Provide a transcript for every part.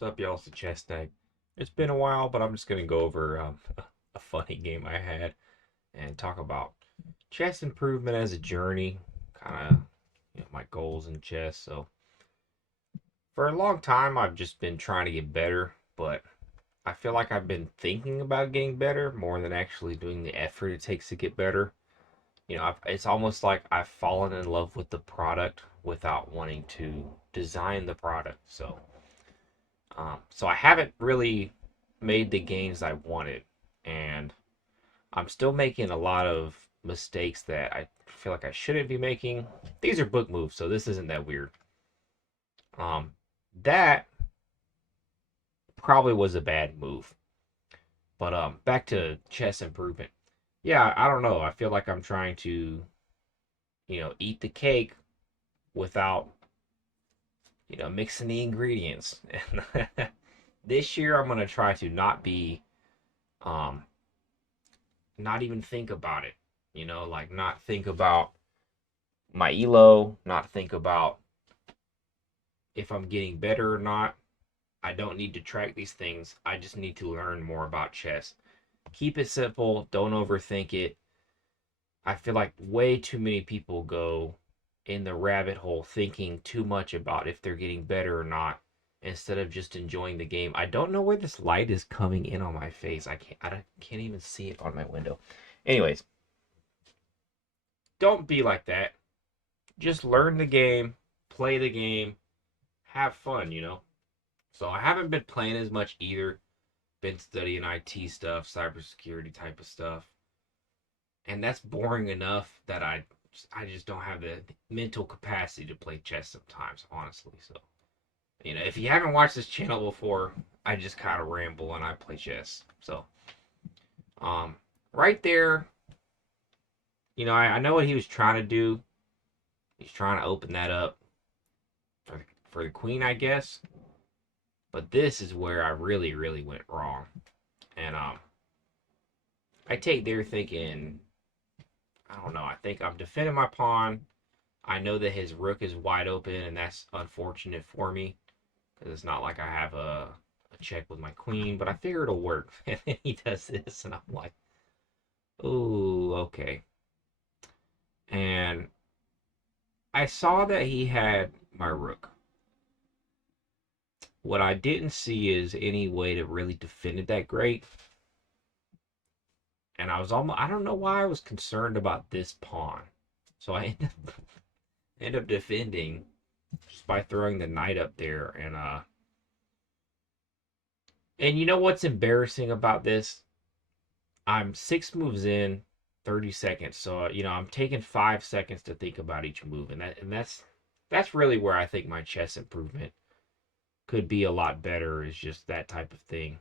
What's up, y'all? It's the Chess Snag. It's been a while, but I'm just gonna go over a funny game I had and talk about chess improvement as a journey, kind of my goals in chess. So for a long time, I've just been trying to get better, but I feel like I've been thinking about getting better more than actually doing the effort it takes to get better. It's almost like I've fallen in love with the product without wanting to design the product. So I haven't really made the gains I wanted, and I'm still making a lot of mistakes that I feel like I shouldn't be making. These are book moves, so this isn't that weird. Um, that probably was a bad move. But back to chess improvement. Yeah, I don't know. I feel like I'm trying to, eat the cake without, mixing the ingredients. This year I'm gonna try to um, not even think about it. Like not think about my elo, not think about if I'm getting better or not. I don't need to track these things. I just need to learn more about chess. Keep it simple, don't overthink it. I feel like way too many people go in the rabbit hole thinking too much about if they're getting better or not instead of just enjoying the game. I don't know where this light is coming in on my face. I can't even see it on my window. Anyways, don't be like that. Just learn the game, play the game, have fun. So I haven't been playing as much either. Been studying IT stuff, cybersecurity type of stuff. And that's boring enough that I just don't have the mental capacity to play chess sometimes, honestly. So, if you haven't watched this channel before, I just kind of ramble and I play chess. So, um, right there, I know what he was trying to do. He's trying to open that up for the queen, I guess. But this is where I really, really went wrong. And I take there thinking, I don't know. I think I'm defending my pawn. I know that his rook is wide open, and that's unfortunate for me because it's not like I have a check with my queen. But I figure it'll work. And then he does this, and I'm like, oh, okay. And I saw that he had my rook. What I didn't see is any way to really defend it that great. And I don't know why I was concerned about this pawn. So I end up defending just by throwing the knight up there. And you know what's embarrassing about this? I'm 6 moves in, 30 seconds. So, I'm taking 5 seconds to think about each move. And that's really where I think my chess improvement could be a lot better, is just that type of thing.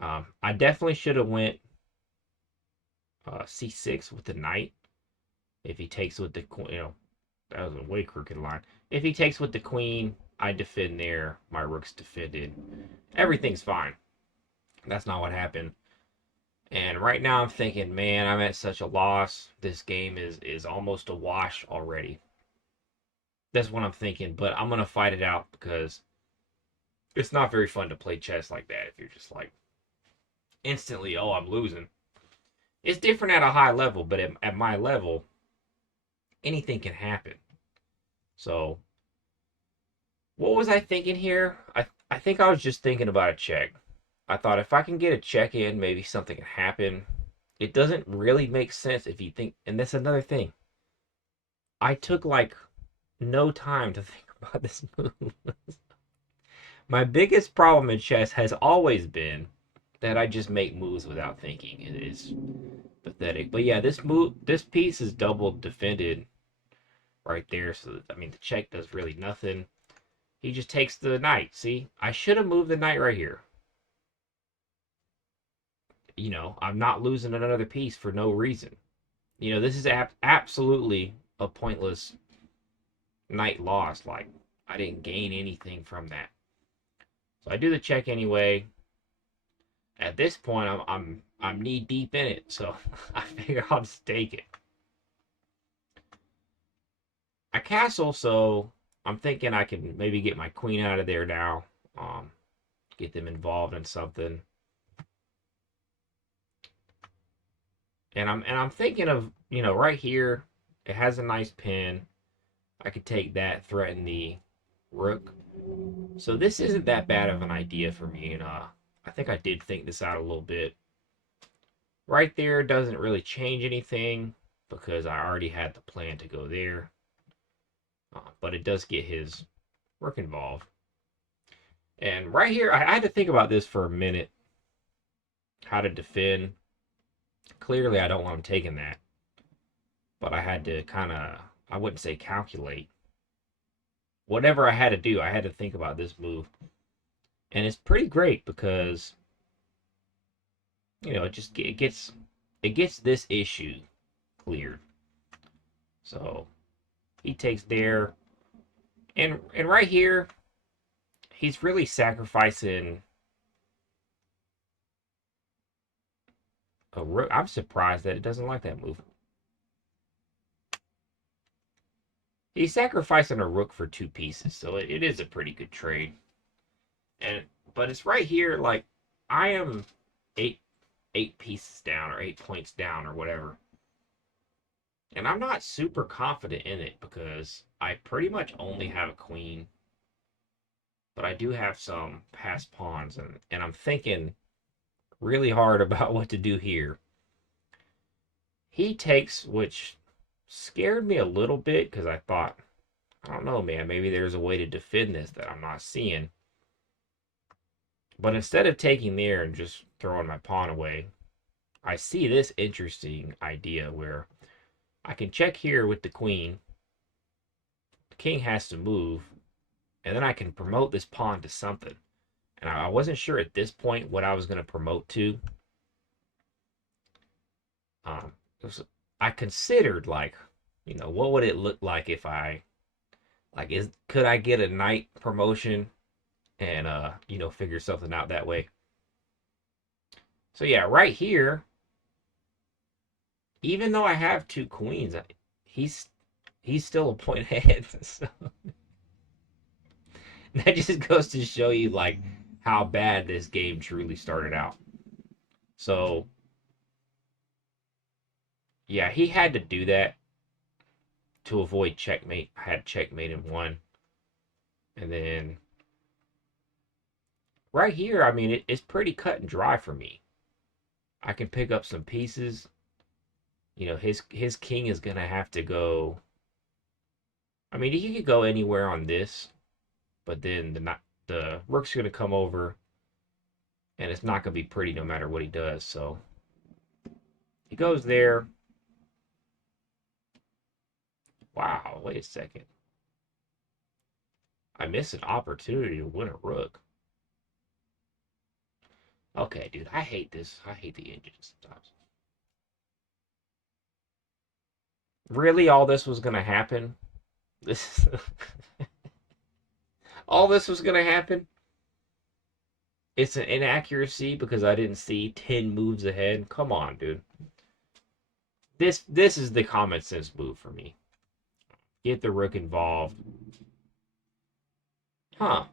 I definitely should have went c6 with the knight. If he takes with the queen, that was a way crooked line. If he takes with the queen, I defend there. My rook's defended. Everything's fine. That's not what happened. And right now I'm thinking, man, I'm at such a loss. This game is almost a wash already. That's what I'm thinking, but I'm gonna fight it out because it's not very fun to play chess like that if you're just like instantly, oh, I'm losing. It's different at a high level, but at my level, anything can happen. So what was I thinking here? I think I was just thinking about a check. I thought if I can get a check in, maybe something can happen. It doesn't really make sense if you think, and that's another thing. I took like no time to think about this move. My biggest problem in chess has always been that I just make moves without thinking. It is pathetic. But yeah, this piece is double defended right there. So I mean, the check does really nothing. He just takes the knight. See, I should have moved the knight right here. I'm not losing another piece for no reason. This is absolutely a pointless knight loss. Like, I didn't gain anything from that. So I do the check anyway. At this point, I'm knee deep in it, so I figure I'll just take it. I castle, so I'm thinking I can maybe get my queen out of there now. get them involved in something. And I'm thinking of, right here, it has a nice pin. I could take that, threaten the rook. So this isn't that bad of an idea for me, and I think I did think this out a little bit. Right there doesn't really change anything because I already had the plan to go there. But it does get his rook involved. And right here, I had to think about this for a minute. How to defend. Clearly, I don't want him taking that. But I had to kind of, I wouldn't say calculate. Whatever I had to do, I had to think about this move. And it's pretty great because, it gets this issue cleared. So he takes there. And right here, he's really sacrificing a rook. I'm surprised that it doesn't like that move. He's sacrificing a rook for 2 pieces, so it is a pretty good trade. But it's right here, like, I am eight pieces down or 8 points down or whatever. And I'm not super confident in it because I pretty much only have a queen. But I do have some passed pawns, and I'm thinking really hard about what to do here. He takes, which scared me a little bit because I thought, I don't know, man, maybe there's a way to defend this that I'm not seeing. But instead of taking there and just throwing my pawn away, I see this interesting idea where I can check here with the queen. The king has to move, and then I can promote this pawn to something. And I wasn't sure at this point what I was going to promote to. I considered, like, what would it look like if I, like, could I get a knight promotion and figure something out that way. So yeah, right here, even though I have 2 queens, he's still a point ahead. So that just goes to show you, like, how bad this game truly started out. So yeah, he had to do that to avoid checkmate. I had checkmate in 1. And then right here, I mean, it's pretty cut and dry for me. I can pick up some pieces. His king is going to have to go. I mean, he could go anywhere on this, but then the rook's going to come over, and it's not going to be pretty no matter what he does. So he goes there. Wow, wait a second. I missed an opportunity to win a rook. Okay, dude, I hate this. I hate the engine sometimes. Really, all this was going to happen? This all this was going to happen? It's an inaccuracy because I didn't see 10 moves ahead. Come on, dude. This is the common sense move for me. Get the rook involved. Huh.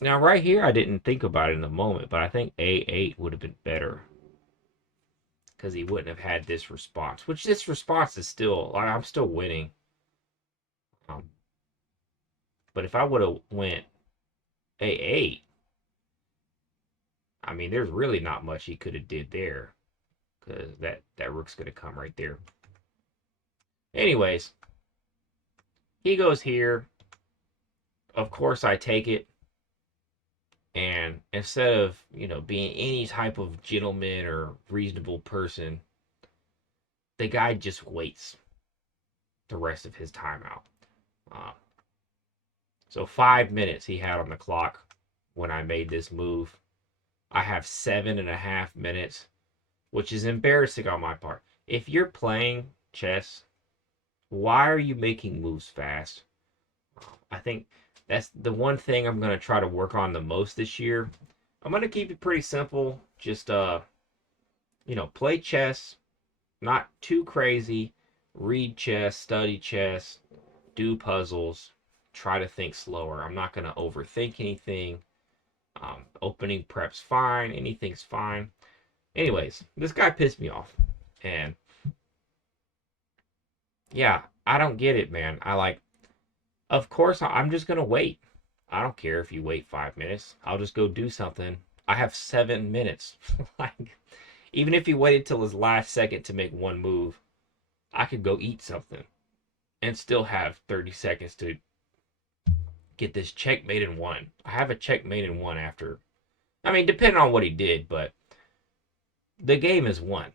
Now, right here, I didn't think about it in the moment, but I think A8 would have been better. Because he wouldn't have had this response. Which this response is still, like, I'm still winning. But if I would have went A8, I mean, there's really not much he could have did there. Because that rook's going to come right there. Anyways, he goes here. Of course, I take it. And instead of, being any type of gentleman or reasonable person, the guy just waits the rest of his time out. So 5 minutes he had on the clock when I made this move. I have 7.5 minutes, which is embarrassing on my part. If you're playing chess, why are you making moves fast? I think that's the one thing I'm going to try to work on the most this year. I'm going to keep it pretty simple. Just, play chess, not too crazy. Read chess, study chess, do puzzles. try to think slower. I'm not going to overthink anything. Opening prep's fine. Anything's fine. Anyways, this guy pissed me off. And yeah, I don't get it, man. Of course, I'm just going to wait. I don't care if you wait 5 minutes. I'll just go do something. I have 7 minutes. Like, even if he waited till his last second to make one move, I could go eat something and still have 30 seconds to get this checkmate in one. I have a checkmate in one after. I mean, depending on what he did, but the game is won.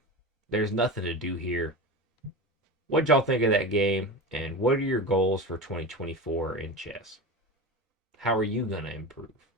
There's nothing to do here. What y'all think of that game? And what are your goals for 2024 in chess? How are you going to improve?